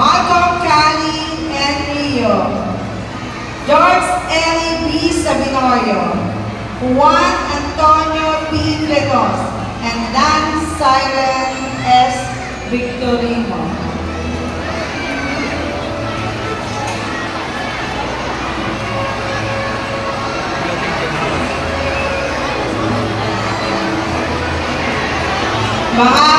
Malcolm Cali and Rio, George Eli B. Sabinorio, Juan Antonio P. Fletos, and Dan Siren S. Victorino. Mga